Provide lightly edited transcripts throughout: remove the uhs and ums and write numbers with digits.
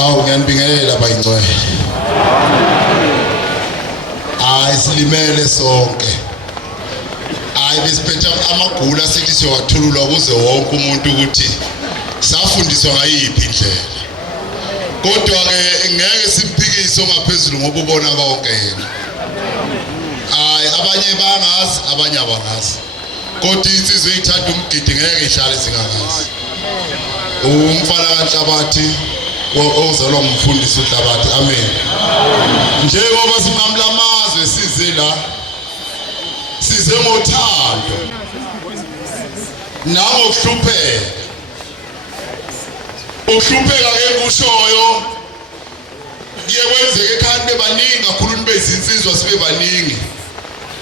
Awu ngiyanibingelela bayingcwele. Hayi silimele sonke. Hayi besiphethe amagula sithi siwathulula kuze wonke umuntu ukuthi safundiswa ngayiphi indlela. Kodwa ke ngeke simphikise ngaphezulu ngoba ubona konke yena. Hayi abanye bangazi abanye abangazi. Kodwa insizwe ithanda umgidi ngeke ihlale singangazi. Umfana kaNhlabathi ozalwa umfundisi uNhlabathi. Amen. Njengoba sinamla amazwe size la size ngothando nangokuhlupheka. Ukuhlupheka enkushoyo kuyekwenzeka ekhaya bebaningi kakhulu bezinsizwa sibe baningi.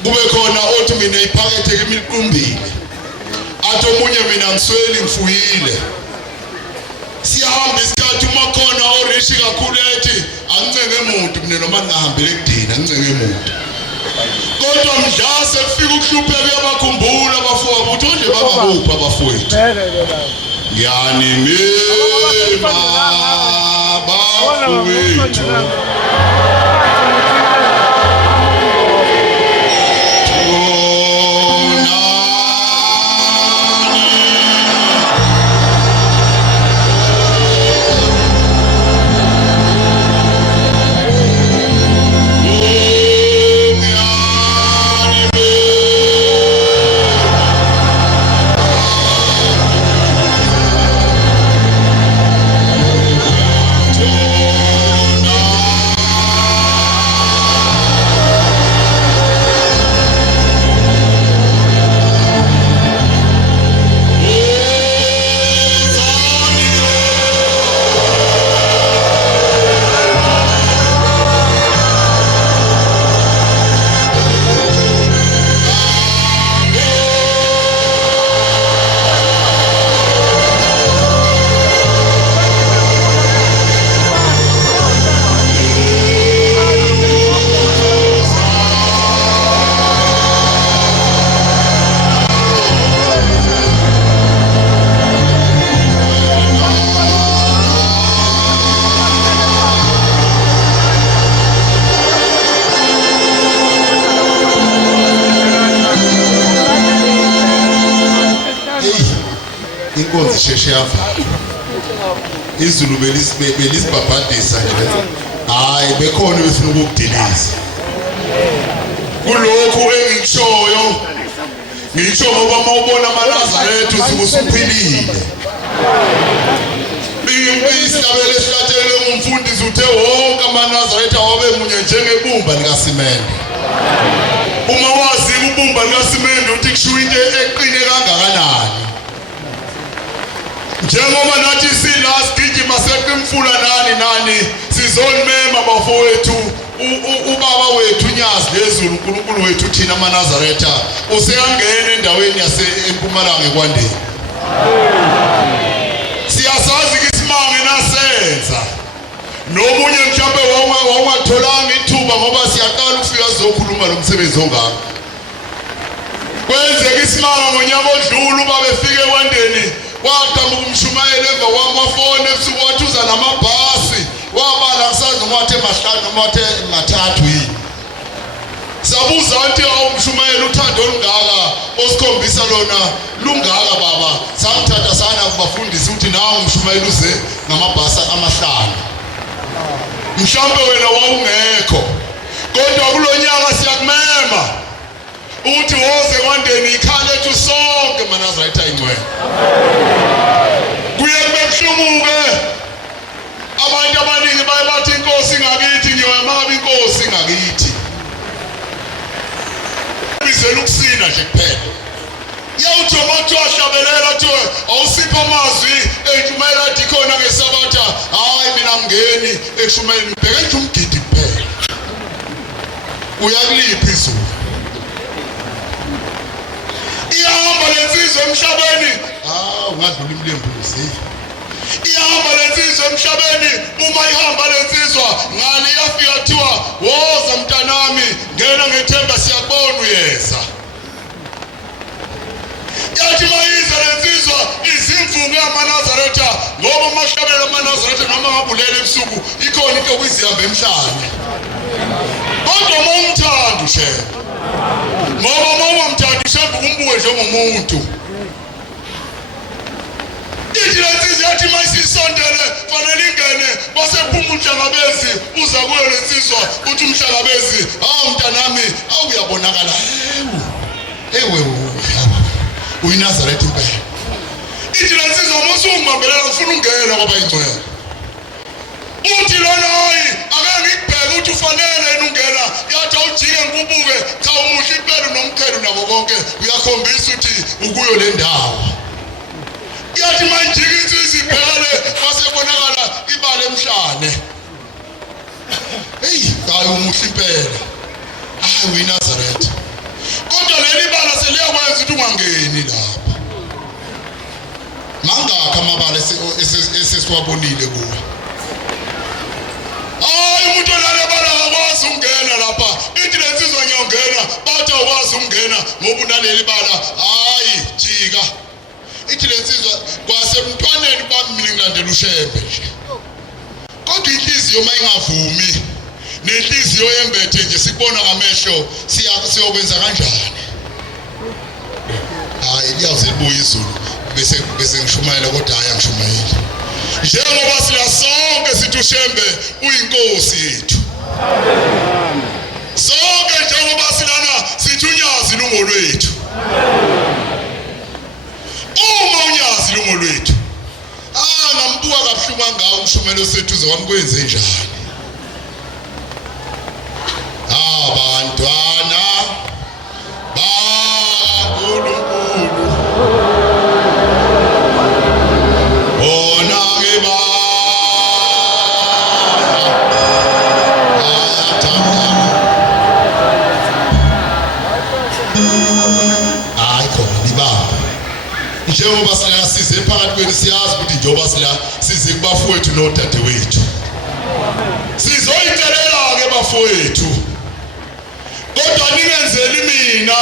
Kube khona othi mina iphakethe kemiqumbile. Athi omunye mina ngisweli ngifuyile. Siyahamba isikhathi uma khona orishi kakhulu ethi angincenge umuntu mina noma ngihambele kudina angincenge umuntu. Kodwa mdlase kufika ukuhlupheka yabakhumbula abafowabo ukuthi nje bababupha abafowethu. Yani mema bafowethu. Inkonzo isheshe yafa. Izulu belisibhabhadisa nje. Hayi bekhona befuna ukukudiliza. Kulokhu engikushoyo ngisho ngoba mawubona amaNazaretha usukuphilile. Isigabele esihlathele umfundisi uthe wonke amaNazaretha wabe munye njengebumba likaSimende. Uma wazi ubumba likaSimende uthi kusho into eqine kangakanani. Njengoba nathi sila sigijima seqimfula nani sizonimema bafowethu ubaba wethu uNyazi lezulu uNkulunkulu wethu thina amaNazaretha useyangena endaweni yase eMpumalanga eKwandeni. Siyasazi isimanga nasenza nomunye mhlambe wawatholanga ithuba ngoba siyaqala ukufika sizokhuluma lo msebenzi ongaka. Kwenzeka isimanga ngonyaka odlula uba befike eKwandeni waqhamuka umshumayeli emva kwamafoni ebusuku wathuza namabhasi wabala kusazi noma wathe mahlanu noma wathe mathathu yini. Sabuza ukuthi umshumayeli uthando olungaka osikhombisa lona lungaka baba. Samthatha sana kubafundisi ukuthi nawe umshumayeli uze ngamabhasi amahlanu. Mhlambe wena wawungekho kodwa kulonyaka siyakumema uthi woze eKwandeni ikhale ethu sonke amaNazaretha ayingcwele. Kuye kube kuhlumuke abantu abaningi baye bathi inkosi ngakithi ngiyoyamabi inkosi ngakithi. Bizela ukusina nje kuphela. Yawuthi umuntu wahlabelela thi awusipha amazwi entshumayela athi khona ngeSabatha hayi mina ngeni eshumayela ngibheke nje umgidi kuphela. Uyakuliphi izulu? Iyahamba lensizwe emhlabeni. Ungadlula imlembuzi. Iyahamba lensizwe emhlabeni uma ihamba lensizwa ngani yafika kuthiwa woza mntanami ngena ngethemba siyakubona uyeza. Yathi mayiza lensizwa izimvu ifunge amaNazaretha ngoba amahlabela amaNazaretha noma ngabulele ebusuku ikhona into okuyizihamba emhlanje. Kodwa uma umthanda ushebe. Ngoba uma ungamthandi ushebe ukumbuke njengomuntu. Ithi lensizwa yathi mayisisondele fanele ingene basephuma uMhlangabezi uza kuyo lensizwa uthi uMhlangabezi mntanami awuyabonakala ewe uyiNazaretha impela. Ithi lensizwa musungibambelela ngifuna ungena ngoba ingcwele. Uthi lona hayi ake ngikubheke uthi ufanele ungena yathi awujike ngikubuke cha umuhle impela nomkhelo nako konke uyakhombisa ukuthi ukuyo le ndawo. Yathi manje insizwa ibhekale wasebonakala ibale emhlane. Hey hayi umuhle impela. uyiNazaretha. Kodwa leli bala seliyakwenza ukuthi ungangeni lapha. Mangaka amabala esesiwabonile kuwe. Umuntu olale bala akwazi ukungena lapha. Ithi lensizwa ngiyongena bathi awukwazi ukungena ngoba unaleli bala. Hayi jika. Ithi lensizwa kwasemntwaneni bami mina ngilandela ushembe nje. Kodwa inhliziyo mayingavumi nenhliziyo yembethe nje sikubona ngamehlo siyokwenza kanjani? Hayi liyaze libuye izulu bese ngishumayela kodwa hayi angishumayeli. Njengoba sila sonke sithi ushembe uyinkosi yethu. Sonke njengoba silana sithi unyazi lungo lwethu. Uma unyazi lungo lwethu ngambuka kabuhlungu ngawo umshumelo sethu uzewamkwenze njani. Abantwana baNkulunkulu bona ke njengoba sila size phakathi kwenu siyazi ukuthi njengoba sila size kubafowethu nodadewethu sizoyitelela ke bafowethu. Kodwa ningenzeli mina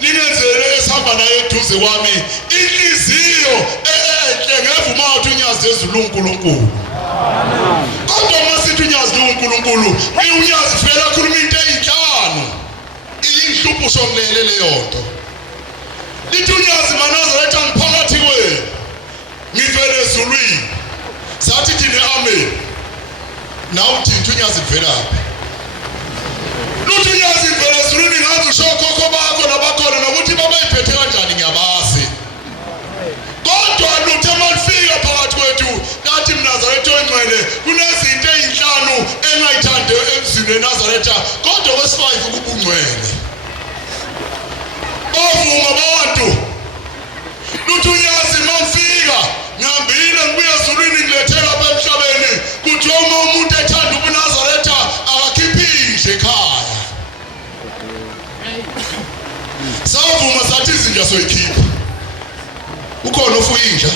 ningenzele esihamba naye eduze kwami inhliziyo enhle ngevuma ukuthi unyazi ezulu uNkulunkulu. Kodwa masithi unyazi uNkulunkulu unyazi vele akhuluma into eyinhlanu iyinhlupho somlele leyo nto. Lithi unyazi maNazaretha ngiphakathi kwenu ngivele ezulwini sathi thina amen. Nawu thina unyazi velaphi? Luthi unyazi vele ezulwini ngazi usho khokho bakho nabakhona nokuthi babayiphethe kanjani ngiyabazi. Kodwa luthe malifika phakathi kwethu nathi mNazaretha oyingcwele kunezinto eyinhlanu engayithande emzini weNazaretha kodwa wesi-5 ukuba ungcwele. Bavuma abantu luthi unyazi mawufika ngihambile ngibuye ezulwini ngilethela lapha emhlabeni kuthi uma umuntu ethanda ubuNazaretha akakhiphi nje ekhaya. Savuma sathi izinja soyikhipha. Ukhona ofuyinja?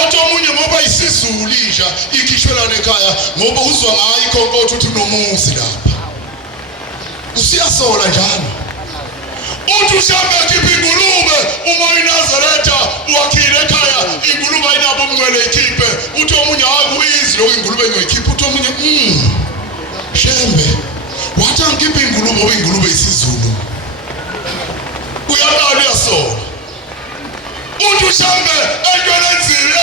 Wathi omunye ngoba isizulu inja ikhishwelana ekhaya ngoba uzwa ngayo ikhonkotho ukuthi unomuzi lapha. Usiyasola njalo. Uthi ushambe khipha ingulube uma uyiNazaretha uwakhile ekhaya ingulube ayinabo umngcwele ikhiphe. Uthi omunye hayi kuyizi lo ingulube ngiyoyikhipha. Uthi omunye shembe wathi angikhipha ingulube ngoba ingulube isizulu. Uyaqala uyasola. Uthi ushambe entweni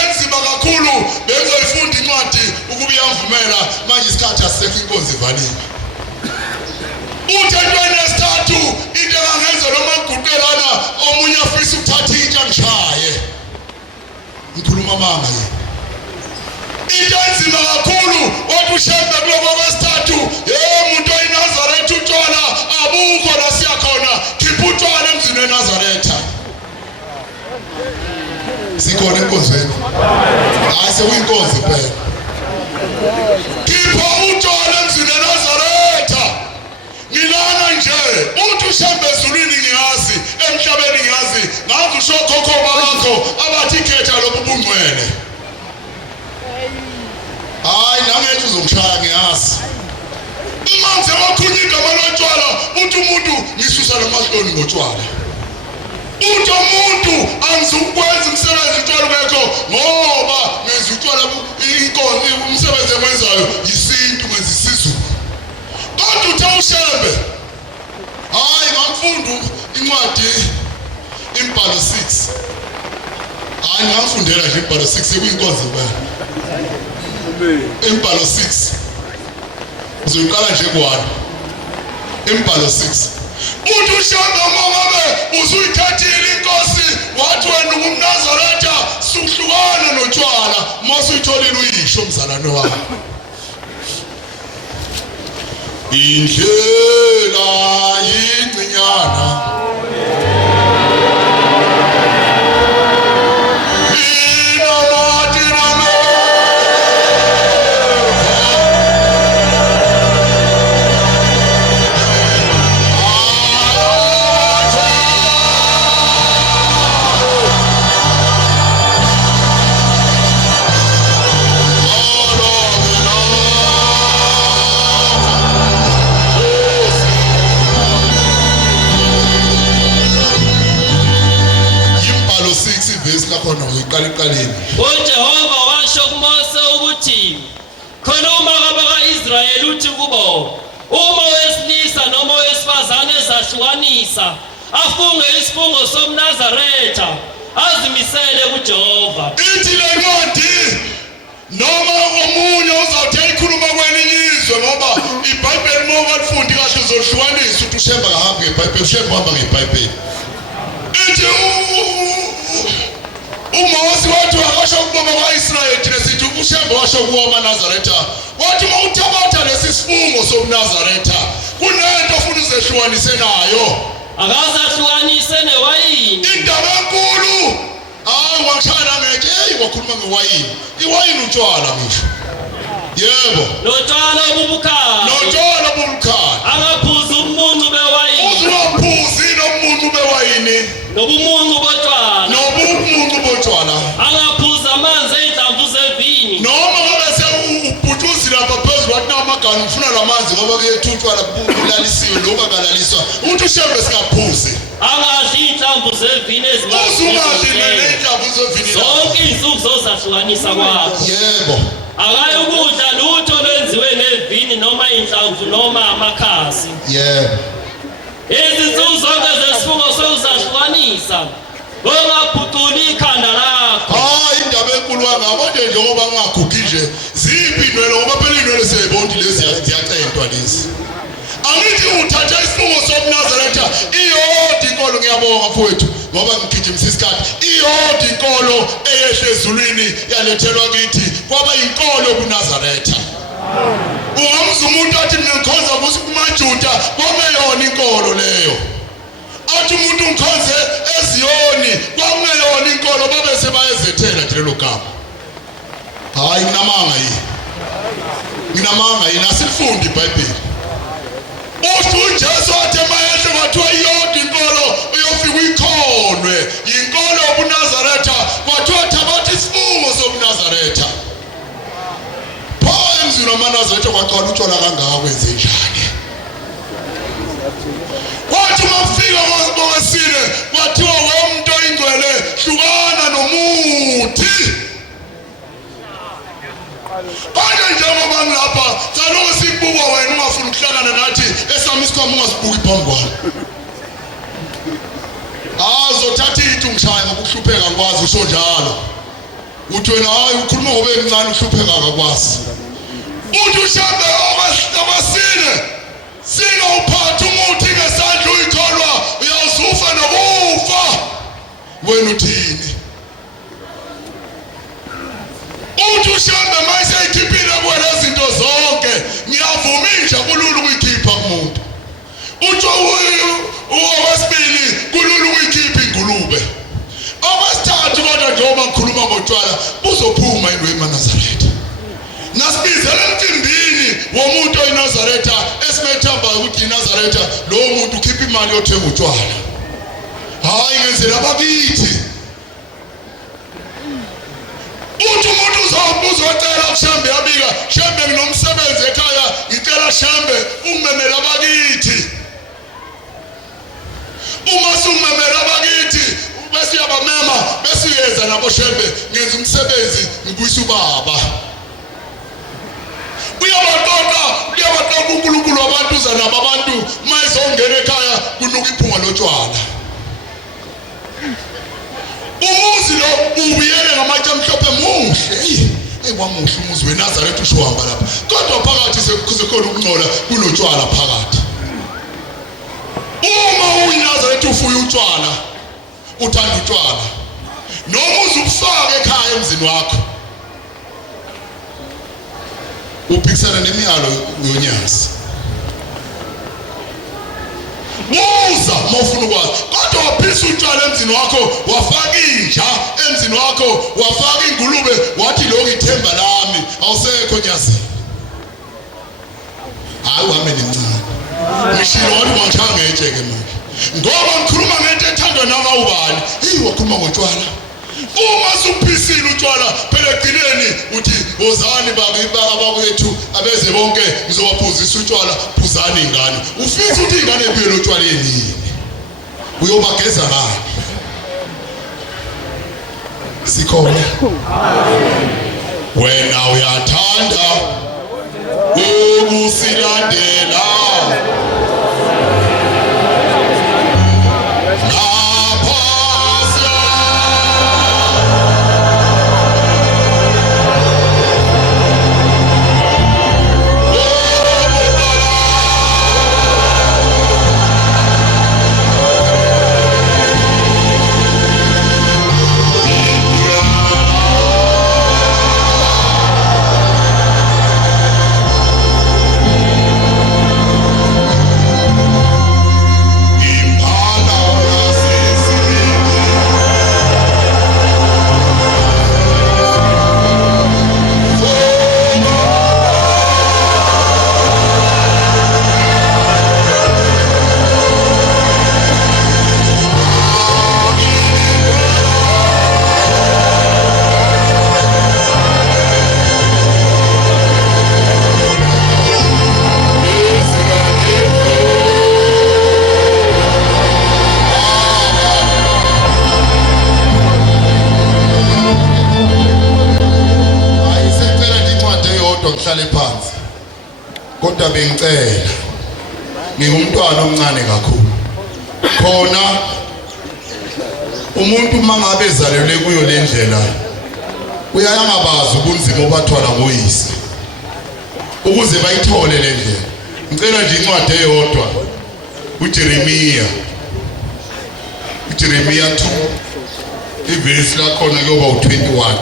enzima kakhulu bengizoyifunda incwadi ukuba iyamvumela manje isikhathi asisekho inkonzo ivaliwe. Uthi entweni yesithathu into engangenza noma ngiguqelana omunye afisa ukuthatha into angishaye. Ngikhuluma amanga yini? Into enzima kakhulu wathi ushembe kuloko kwesithathu umuntu oyiNazaretha utshwala abukho la siyakhona khipha utshwala emzini weNazaretha. Sikhona enkonzweni. Hayi sekuyinkonzo phela. Khipha utshwala emzini weNazaretha. Ngilana nje uthi ushembe ezulwini ngiyazi emhlabeni ngiyazi ngazi usho khokho bakho abathi khetha lobu bungcwele. Hayi nangethu uzongishaya ngiyazi. Manje wakhunya igama lotshwala uthi umuntu ngisusa lamahloni ngotshwala. uthi umuntu angizukwenza umsebenzi utshwala ungekho ngoba ngenza utshwala inkonzo umsebenzi enwenzayo yisintu ngenza isizulu. Kodwa uthe uShembe hayi ngakufunda incwadi imbhalo 6. Hayi ngafundela nje imbhalo 6 ekuyinkonzo bani. Imbhalo 6 uzoyiqala nje kwani imbhalo 6 uthi uShembe mongabe uzuyithathile inkosi wathi wena ungumNazaretha suhlukana notshwala mase uyitholile uyisho mzalwane wakho. Indlela yincinyana uJehova washo kuMose ukuthi khuluma kwabaka-Israyeli uthi kubo uma owesilisa noma owesifazane ezahlukanisa afunge isifungo somNazaretha azimisele kuJehova. Ithi le ncwadi noma omunye uzawuthi ikhuluma kwelinye izwe ngoba iBhayibheli uma ulifundi kahle uzohlukanisa uthi uShembe akahambi ngeBhayibheli uShembe uhamba ngeBhayibheli. Ithi uMose wathi wakasho kuboma kwa-Israyeli nesithi uShembe washo kuwo amaNazaretha wathi uma uthabatha lesi sifungo somNazaretha kunento ofuna uzehlukanise nayo akazahlukanise newayini. Indaba enkulu washana ngeke wakhuluma ngewayini. Iwayini utshwala ngisho. Yebo. Notshwala obubukhali. Notshwala obubukhali. Angaphuzi umuncu bewayini. Uzungaphuzi nomuncu bewayini. Nobumuncu botshwala. Nobumuncu botshwala. Angaphuzi amanzi ey'nhlamvu zevini. Noma ngabe ubhutuzile lapha phezulu wathi namagani ufuna lamanzi ngoba kuyethutshwala kulalisiwe lokho akalaliswa. Uthi uShembe singaphuzi. Angadli iy'nhlamvu zevini zonke iy'nsuku zozahlukanisa kwakho. Yebo. Akayi ukudla lutho lwenziwe ngevini noma inhlamvu noma amakhasi. Yebo. Izinsuku zonke zesifungo sozahlukanisa ungaphuculi ikhanda lakho. Indaba enkulu wangabonke njengoba ngingagugi nje ziphi inwele ngoba phela inwele siyayibona lezi ziyacentwa lezi. Angithi uthatha isifungo somNazaretha iyodwa inkolo ngiyabonga mfowethu ngoba ngigijimisa isikhathi iyodwa inkolo eyehle ezulwini yalethelwa kithi kwaba inkolo kuNazaretha. Ungamuzwa umuntu athi mina ngikhonza kumaJuda kwameyona inkolo leyo. Athi umuntu ngikhonze eZiyoni kwameyona inkolo babese bayezethela nje lelo gama. Hayi nginamanga yini. Nginamanga yini asilifundi iBhayibheli. uJesu wathi emayehle kwathiwa iyodwa inkolo uyofika uyikhonwe yinkolo yobuNazaretha kwathiwa thabatha isifungo sobuNazaretha. Pho emzini wamaNazaretha kwaqala utshwala kangaka kwenze njani? Wathi mafika ngowesine kwathiwa wemuntu oyingcwele hlukana nomuthi. Kodwa njengoba ngilapha saloko sibuka wena ungafuna ukuhlangana nathi esami isikhwama ungasibuki phambi kwami. Azothatha ithi ngishaya ngokuhlupheka ngikwazi usho njalo. Uthi wena hayi ukhuluma ngoba emncane uhlupheka akakwazi. Uthi uShembe okwesine singawuphatha umuthi ngesandla uyikholwa uyawuzufa nokufa. Wena uthini? Uthi uShembe mase ikhiphile kwele izinto zonke ngiyavumisha kulula ukuyikhipha kumuntu. Uthi okwesibili kulula ukuyikhipha ingulube. Okwesithathu kodwa njengoba ngikhuluma ngotshwala buzophuma into eMaNazaretha. Nasibizela emcimbini womuntu oyiNazaretha esimethamba ukuthi iNazaretha lowo muntu ukhipha imali yothenga utshwala. Hayi ngenzela abakithi. Uthi umuntu uzocela kuShembe yabika Shembe nginomsebenzi ekhaya ngicela Shembe ungimemela abakithi. Uma sungimemela abakithi bese uyabamema bese uyeza nabo shembe ngenza umsebenzi ngibuyisa ubaba uyabatoka uNkulunkulu abantu uzanabo abantu mayizongena ekhaya kunuka iphunga lotshwala umuzi lo ubiyele ngamatshe amhlophe muhle wamuhle umuzi weNazaretha ushohamba lapha kodwa phakathi sekukhona ukungcola kunotshwala phakathi uma uyiNazaretha ufuya utshwala uthanda utshwala noma uzubufaka ekhaya emzini wakho uphikisana nemiyalo yonyazi uza mawufuna ukwazi kodwa waphisa utshwala emzini wakho wafaka inja emzini wakho wafaka ingulube wathi lo ngithemba lami awusekho nyazi hayi wami nemncane ngishilo wathi wangithanga ejeke manje ngoba ngikhuluma ngento ethandwa nakawubani wakhuluma ngotshwala uma suphisile utshwala phela egcineni uthi wozani bakwethu abeze bonke ngizobaphuzisa utshwala phuzani ingane ufisa ukuthi ingane ebuye lotshwaleni uyobageza ngani sikhona wena uyathanda ukusilandela kodwa bengicela ngingumntwana omncane kakhulu khona umuntu mangabe ezalelwe kuyo lendlela uyayangabaza ubunzima obathwala ngoyise ukuze bayithole lendlela ngicela nje incwadi eyodwa uJeremiya 2 ivesi lakhona kuyoba u21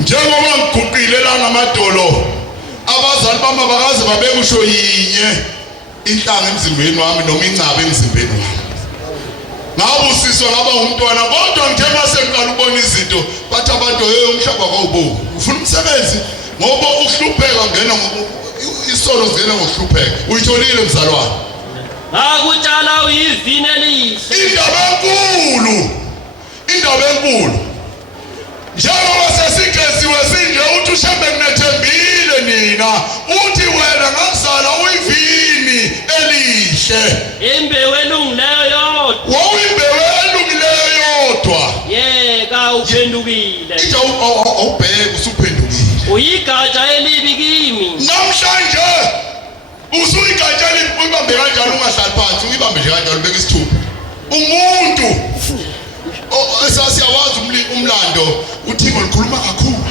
njengoba ngiguqile la ngamadolo abazali bami abakaze babekusho yinye inhlanga emzimbeni wami noma incaba emzimbeni wami ngabusiswa ngaba umntwana kodwa ngithe masengiqala ukubona izinto bathi abantu umhlaba kwawubo ufuna umsebenzi ngoba uhlupheka ngena isono zingena ngokuhlupheka uyitholile mzalwane akutshala uyivini elihle indaba enkulu njengoba sesigeziwe sinje uthi ushembe kunethembile nina uthi wena ngakuzala uyivini elihle imbewu elungileyo yodwa wawuyimbewu elungileyo yodwa yeka uphendukile ija awubheke usuphendukile uyigatsha elibi kimi namhlanje usuyigatsha elibi uyibambe kanjalo ungahlali phansi uyibambe nje kanjalo ubeke isithupha umuntu esasiyawazi umlando uThixo likhuluma kakhulu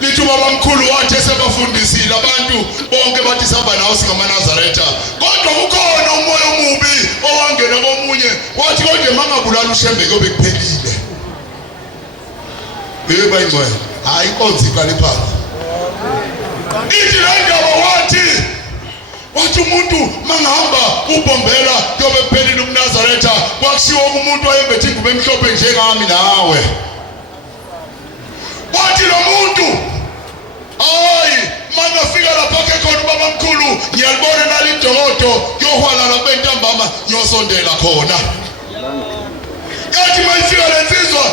lithi ubaba mkhulu wathi esebafundisile abantu bonke bathi sihamba nawo singamaNazaretha kodwa kukhona umoya omubi owangena komunye wathi kodwa mangabulala ushembe kuyobe kuphelile beba ingcwele hayi inkonzo iqale phansi ithi le ndaba wathi umuntu mangahamba ubombela kuyobe kuphelile umNazaretha kwakushiwo umuntu wayembethe ingubo emhlophe njengami nawe wathi lo muntu hayi mangafika lapha ke khona ubaba mkhulu ngiyalibona nalidokodo yohwalala kubentambama nyosondela khona yathi mayifika lensizwa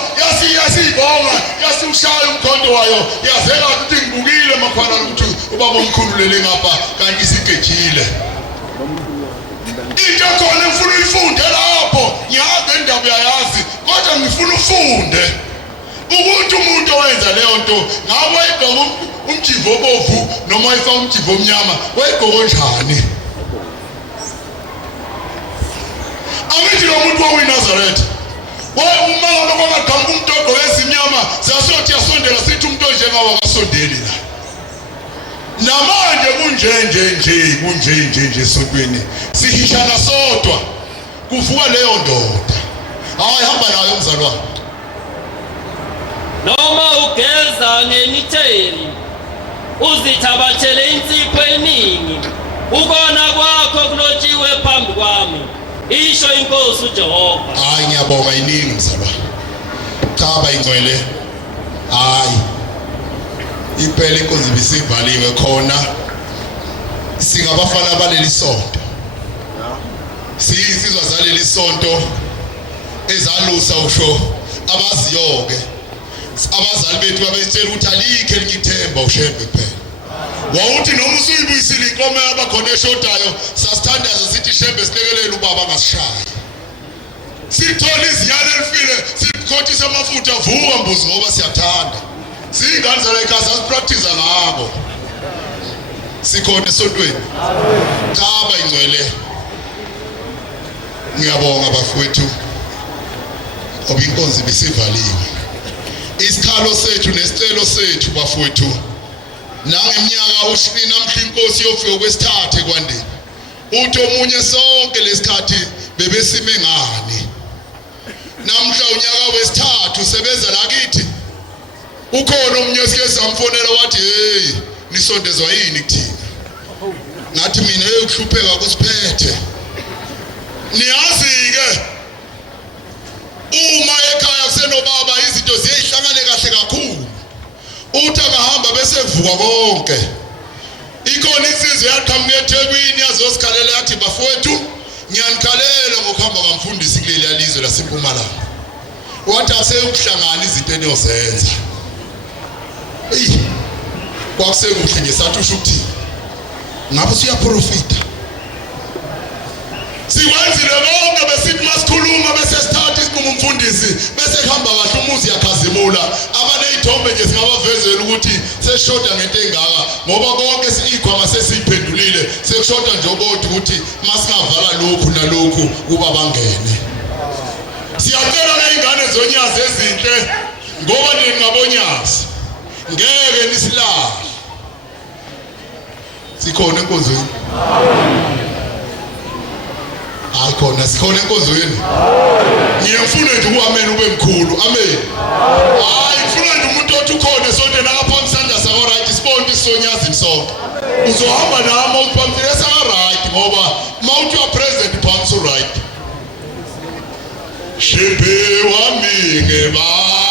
yasiyibonga yasiushaya umkhonto wayo yazeka ukuthi ngibukile makhwana ukuthi ubaba omkhulu lele ngapha kanti sigejile into khona ngifuna uyifunde lapho ngiyazi indaba uyayazi kodwa ngifuna ufunde ukuthi umuntu owenza leyo nto ngabe wayigqoka umjivo obovu noma wayifaka umjivo omnyama wayigqoka kanjani angithi lo muntu wayiNazaretha uma ngabe kwagqoka umuntu ogqoke ezimnyama siyasothi yasondela sithi umuntu onjengawo akasondeli la namanje kunje esontweni sihishana sodwa kuvuka leyo ndoda hayi hamba nayo mzalwane noma ugeza ngenitheli uzithabathele insipho eningi ukona kwakho kulotshiwe phambi kwami isho inkosi uJehova. Hayi ngiyabonga iningi mzalwane cha bayingcwele hayi impela inkonzo ibisivaliwe khona singabafana baleli sonto siyizizwa zaleli sonto ezalusa usho abaziyoke abazali bethu babetshela ukuthi alikho elinithemba ushembe kuphela wawuthi noma usuyibuyisile inkomo yabakhona eshodayo sasithandaza sithi shembe silekelele ubaba angasishaya sithola izinyane elifile sikhothisa amafutha vuka mbuzi ngoba siyathanda singane zala ekhaya sasipractice ngabo sikhona esontweni cha bayingcwele ngiyabonga bafowethu ngoba inkonzo ibisivaliwe isikhalo sethu nesicelo sethu bafowethu nangeminyaka ushini namhla inkosi yofika kwesithathu ekwandeni uthi omunye sonke lesikhathi bebesime ngani namhla unyaka wesithathu sebenza lakithi ukhona omunye sike samfonela wathi hey nisondezwa yini kuthina ngathi mina ukuhlupheka kusiphethe niyazi ke uma ekhaya kusenobaba izinto ziyahlangane kahle kakhulu uthi angahamba bese kuvuka konke ikhona insizwe yaqhamuka eThekwini yazosikhalela yathi bafowethu ngiyanikhalela ngokuhamba kamfundisi kuleli lizwe laseMpumalanga wathi asekuhlangana izinto eniyozenza kwakusekuhle nje sathi usho ukuthi ngabe siyaprofita sikwenzile bonke besithi masikhuluma bese sithatha isinqumo umfundisi bese khamba kahle umuzi yakhazimula abanezithombe nje singabavezela ukuthi seshoda ngento engaka ngoba konke ikhwama sesiyiphendulile sekushoda nje kodwa ukuthi masingavala lokhu nalokhu kuba bangene siyacela nezingane zonyazi ezinhle ngoba ningabonyazi ngeke nisilala sikhona enkonzweni hayi khona sikhona enkonzweni ngiyafuna nje uamen ube mkhulu amen hayi ngifuna nje umuntu othi ukhona esonto lapha msanda sako right isibonto isonyazi sonke uzohamba nami uphamphile saka right ngoba mawuthi wa president phambi right shebe wami ngebambe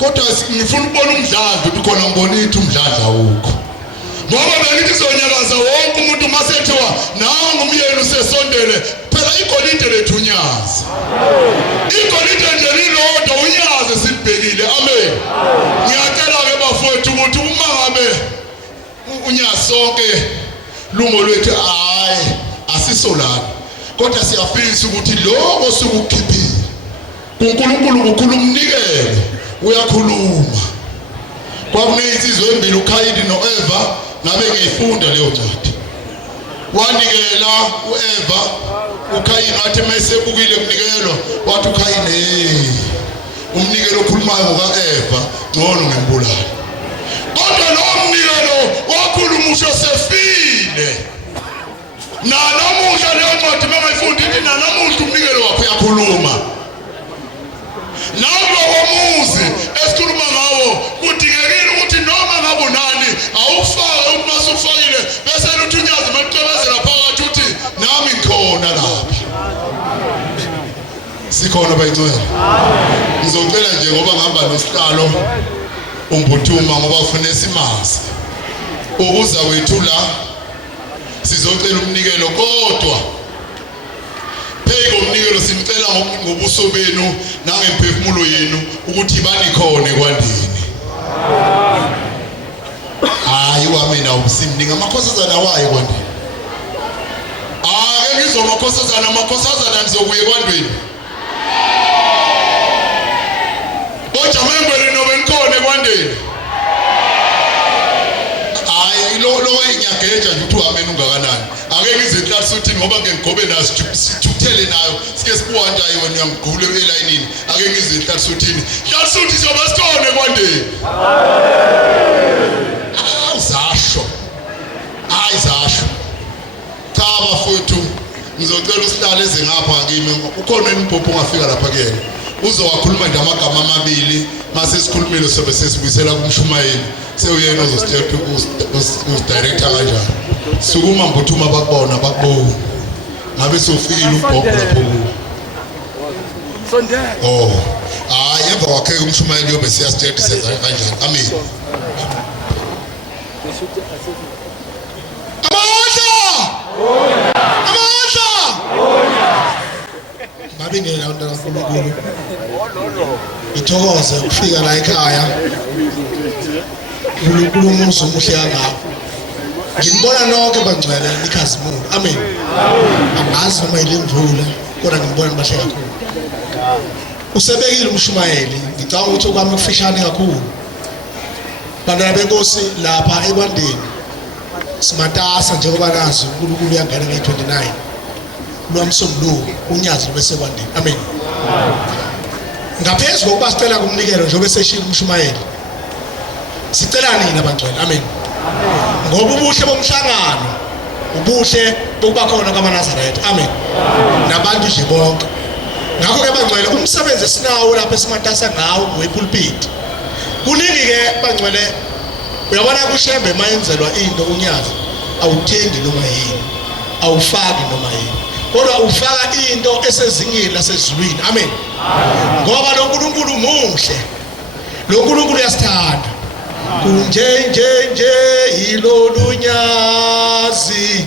kodwa ngifuna ukubona umdlandla ukuthi khona ngibonithi umdlandla wukho ngoba belithi zonyakaza wonke umuntu masethiwa nangu umyeni usesondele phela igolide lethu unyazi igolide nje lilodwa unyazi sibhekile amen ngiyacela ke bafowethu ukuthi uma ngabe unyazi sonke lungo lwethu hayi asisolana kodwa siyafisa ukuthi lokho osukukhiphile kuNkulunkulu kukhuluma umnikelo uyakhuluma kwakunezizwe embili uKhayini noEva ngabe ngiyifunda leyo ncwadi wanikela uEva uKhayini wathi mayesebukile umnikelo wathi uKhayini umnikelo okhulumayo ngokaEva ngcono ngembulala kodwa lo mnikelo wakhuluma usho sefile nalamuhla leyo ncwadi bengayifundi ithi nalamuhla umnikelo wakho uyakhuluma nawo umuzi esikhuluma ufakile bese uthunyaza maqhebezela phakathi uthi nami ngikhona lapha. Sikhona bayicela. Ngizocela nje ngoba ngihamba nesihlalo uMbuthuma ngoba ufune simazi. Ukuza wethu la sizocela umnikelo kodwa pheko umnikelo simcela ngobuso benu nangemphefumulo yenu ukuthi banikhone kwandini. Hayi wamina usimninga amakhosazana wayo kwandini. Ake ngizoma nizokuye kwandweni. Bojamembele nobe nikhone kwandeni. Hayi lo enyageja nje uthi amen ungakanani. Ake ngize class uthi ngoba ngigobe naso sithuthele nayo sike sibuhanda yona ngigqule elayinini. Ake ngize class uthi class uthi soba sikhone kwandeni. Zasho. Zasho. Cha bafowethu ngizocela usihlale ezengapha kimi ukhona impopho ongafika lapha kuyena. Uzowakhuluma nje amagama amabili mase sikhulumile sobe sesibuyisela kumshumayeli sewuyena ozostep director kanjani. Sukuma Mbuthuma bakubona bakubona. Ngabe sofikile umbhobho lapho. Oh. Emva kwakhe umshumayeli yobe siyasithetha senza kanjani. Amen. Ngabe ngeke la uNkulunkulu ithokoze ukufika la ekhaya. uNkulunkulu umuzi omuhle kangaka. Ngibona nonke bangcwele ikhazimula. Amen. Angazi noma ilemvula kodwa ngibona bahle kakhulu. Usebekile umshumayeli. Ngicabanga ukuthi okwami kufishane kakhulu. Bantwana benkosi lapha ekwandeni simatasa njengoba nazi uNkulunkulu uyangena nge-29 lwamsombuluko unyazi bese kwandeni. Amen. Ngaphezulu kokuba sicela kumnikelo njengoba seshila umshumayeli sicela nini abangcwele. Amen. Ngoba ubuhle bomhlangano ubuhle bokuba khona kwaMaNazaretha. Amen. Nabantu nje bonke. Ngakho ke bangcwele umsebenzi esinawo lapha esimatasa ngawo ngepulpit kuningi ke bangcwele. Uyabona kushembe mayenzelwa into unyazi awuthengi noma yini awufaki noma yini kodwa ufaka into esezingeni lasezulwini. Amen. Ngoba lo uNkulunkulu muhle, lo uNkulunkulu uyasithanda kunje yilolu nyazi.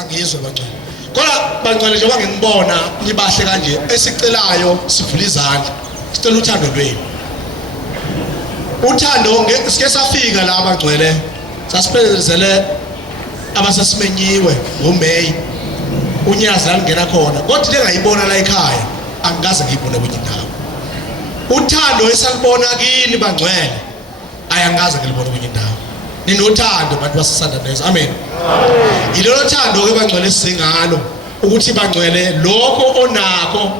Angizwe bangcwele. Kodwa bangcwele njengoba ngibona nibahle kanje esicelayo sivula izandla. Sicela uthando lwenu. Uthando sike safika la bangcwele. Sasiphelezele abasesimenyiwe ngoMay. Unyazi la ngena khona. Kodwa lengayibona la ekhaya angikaze ngiyibone kwenye indawo. Uthando esalibona kini bangcwele ayangaze ngilibone kwenye indawo. Ninothando bantu baseSandaneza. Amen. Ilolo thando ke bangcwele singalo ukuthi bangcwele lokho onakho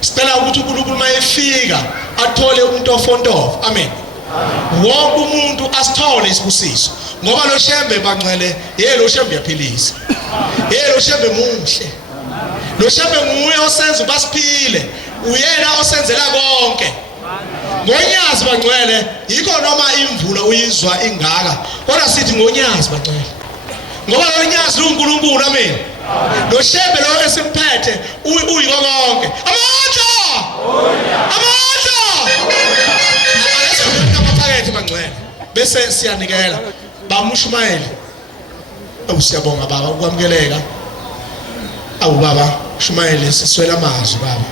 sicela ukuthi uNkulunkulu mayefika athole umuntu ofontofo. Amen. Wonke umuntu asithole isibusiso ngoba lo shembe bangcwele lo shembe uyaphilisa. Lo shembe muhle. Lo shembe nguye osenza basiphile. Uyena osenzela konke. Ngonyazi bangcwele yikho noma imvula uyizwa ingaka kodwa sithi ngonyazi bangcwele ngoba ngonyazi uNkulunkulu. Amen. Lo shembe lo esimphethe uyiko konke. Amandla. Amaphakethe bangcwele bese siyanikela bamushumayeli. Siyabonga baba ukwamukeleka. Baba Shumayeli siswela amazwi baba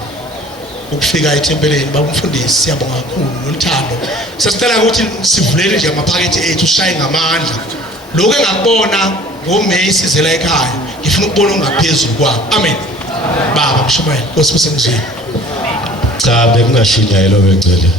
ukufika ethempeleni babumfundisi. Siyabonga kakhulu nothando. Sesicela ukuthi sivulele nje amaphakethe ethu ushaye ngamandla. Lokho engakubona ngoMay sizela ekhaya ngifuna ukubona ongaphezulu kwabo. Amen. Baba Shumayeli Nkosi kusengizweni. Cha bekungashila yelo becele.